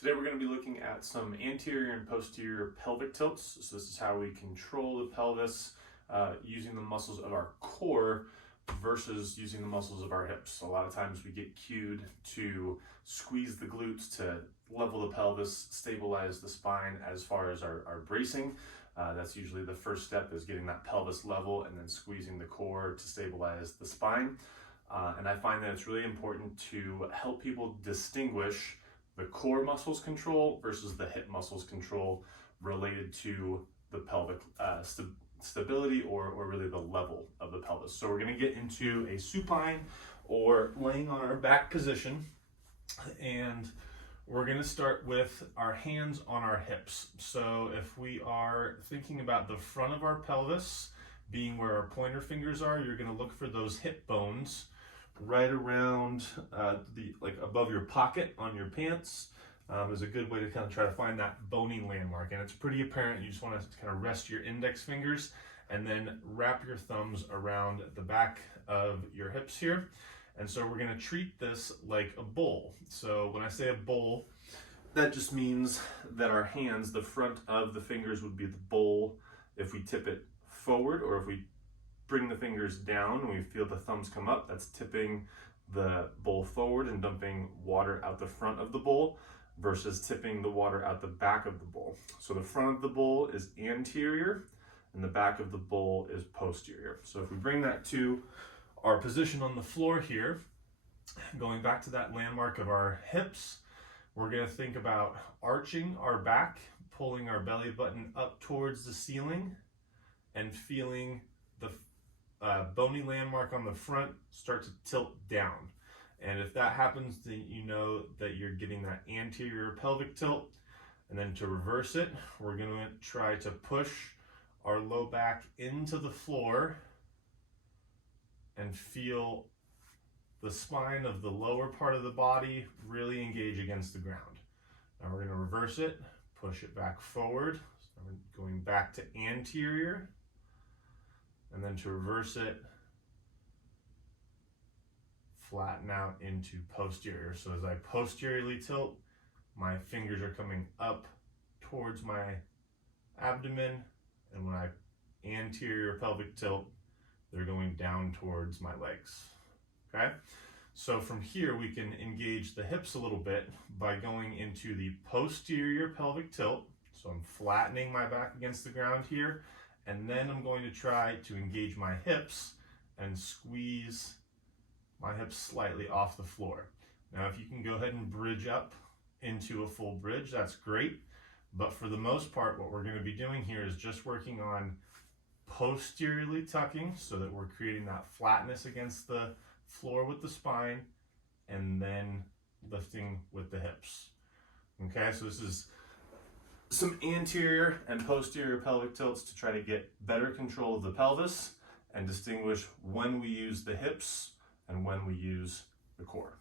Today we're going to be looking at some anterior and posterior pelvic tilts. So this is how we control the pelvis using the muscles of our core versus using the muscles of our hips. A lot of times we get cued to squeeze the glutes to level the pelvis, stabilize the spine as far as our bracing. That's usually the first step, is getting that pelvis level and then squeezing the core to stabilize the spine. And I find that it's really important to help people distinguish the core muscles control versus the hip muscles control related to the pelvic stability or really the level of the pelvis. So we're going to get into a supine or laying on our back position, and we're going to start with our hands on our hips. So if we are thinking about the front of our pelvis being where our pointer fingers are, you're going to look for those hip bones right around like above your pocket on your pants. Is a good way to kind of try to find that bony landmark, and it's pretty apparent. You just want to kind of rest your index fingers and then wrap your thumbs around the back of your hips here. And so we're going to treat this like a bowl. So when I say a bowl, that just means that our hands, the front of the fingers would be the bowl if we tip it forward, or if we bring the fingers down and we feel the thumbs come up, that's tipping the bowl forward and dumping water out the front of the bowl, versus tipping the water out the back of the bowl. So the front of the bowl is anterior and the back of the bowl is posterior. So if we bring that to our position on the floor here, going back to that landmark of our hips, we're going to think about arching our back, pulling our belly button up towards the ceiling, and feeling the bony landmark on the front start to tilt down. And if that happens, then you know that you're getting that anterior pelvic tilt. And then to reverse it, we're going to try to push our low back into the floor and feel the spine of the lower part of the body really engage against the ground. Now we're going to reverse it, push it back forward. So we're going back to anterior. And then to reverse it, flatten out into posterior. So as I posteriorly tilt, my fingers are coming up towards my abdomen, and when I anterior pelvic tilt, they're going down towards my legs. Okay? So from here we can engage the hips a little bit by going into the posterior pelvic tilt. So I'm flattening my back against the ground here, and then I'm going to try to engage my hips and squeeze my hips slightly off the floor. Now, if you can go ahead and bridge up into a full bridge, that's great. But for the most part, what we're going to be doing here is just working on posteriorly tucking so that we're creating that flatness against the floor with the spine, and then lifting with the hips. Okay, so this is some anterior and posterior pelvic tilts to try to get better control of the pelvis and distinguish when we use the hips and when we use the core.